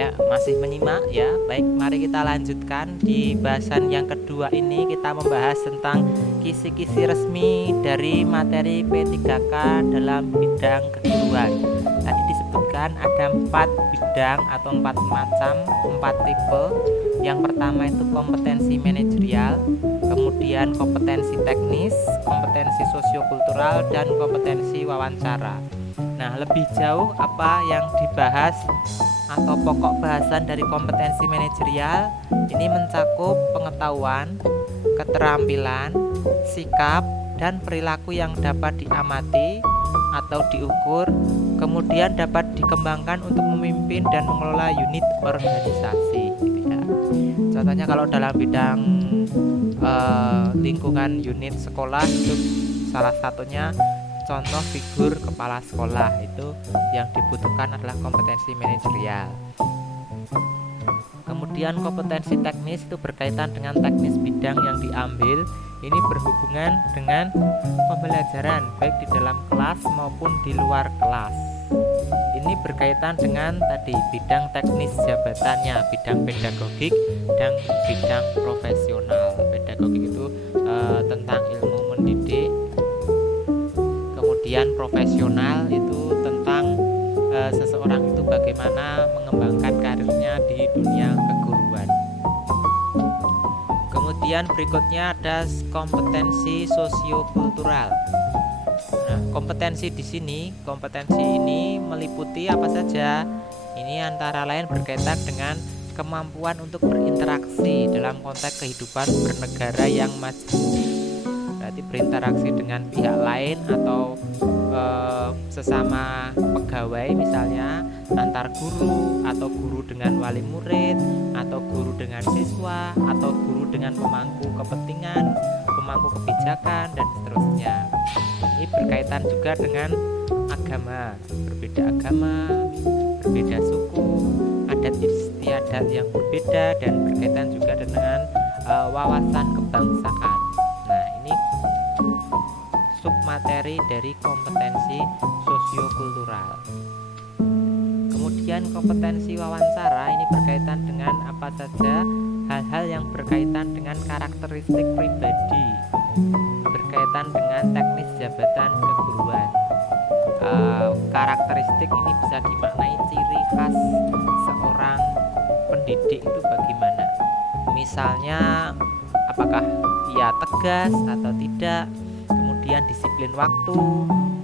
Ya, masih menyimak ya. Baik, mari kita lanjutkan. Di bahasan yang kedua ini kita membahas tentang kisi-kisi resmi dari materi P3K dalam bidang keguruan. Tadi disebutkan ada 4 bidang atau 4 macam, 4 tipe. Yang pertama itu kompetensi manajerial, kemudian kompetensi teknis, kompetensi sosiokultural, dan kompetensi wawancara. Nah, lebih jauh apa yang dibahas atau pokok bahasan dari kompetensi manajerial ini mencakup pengetahuan, keterampilan, sikap, dan perilaku yang dapat diamati atau diukur, kemudian dapat dikembangkan untuk memimpin dan mengelola unit organisasi gitu ya. Contohnya kalau dalam bidang lingkungan unit sekolah itu salah satunya contoh figur kepala sekolah, itu yang dibutuhkan adalah kompetensi manajerial. Kemudian kompetensi teknis itu berkaitan dengan teknis bidang yang diambil. Ini berhubungan dengan pembelajaran baik di dalam kelas maupun di luar kelas. Ini berkaitan dengan tadi bidang teknis jabatannya, bidang pedagogik dan bidang profesional. Pedagogik itu tentang ilmu mendidik, kemudian profesional itu tentang seseorang itu bagaimana mengembangkan karirnya di dunia keguruan. Kemudian berikutnya ada kompetensi sosiokultural. Nah, kompetensi ini meliputi apa saja? Ini antara lain berkaitan dengan kemampuan untuk berinteraksi dalam konteks kehidupan bernegara yang maju. Berarti berinteraksi dengan pihak lain atau sesama pegawai, misalnya antar guru, atau guru dengan wali murid, atau guru dengan siswa, atau guru dengan pemangku kepentingan, pemangku kebijakan, dan seterusnya. Ini berkaitan juga dengan agama, berbeda suku, adat istiadat yang berbeda, dan berkaitan juga dengan wawasan kebangsaan. Nah, ini submateri dari kompetensi sosiokultural. Kemudian kompetensi wawancara ini berkaitan dengan apa saja hal-hal yang berkaitan dengan karakteristik pribadi, berkaitan dengan teknis jabatan keguruan. Karakteristik ini bisa dimaknai ciri khas seorang pendidik itu bagaimana. Misalnya apakah ia tegas atau tidak, kemudian disiplin waktu,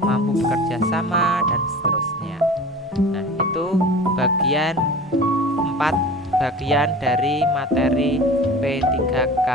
mampu bekerja sama, dan seterusnya. Nah, itu bagian 4 bagian dari materi P3K.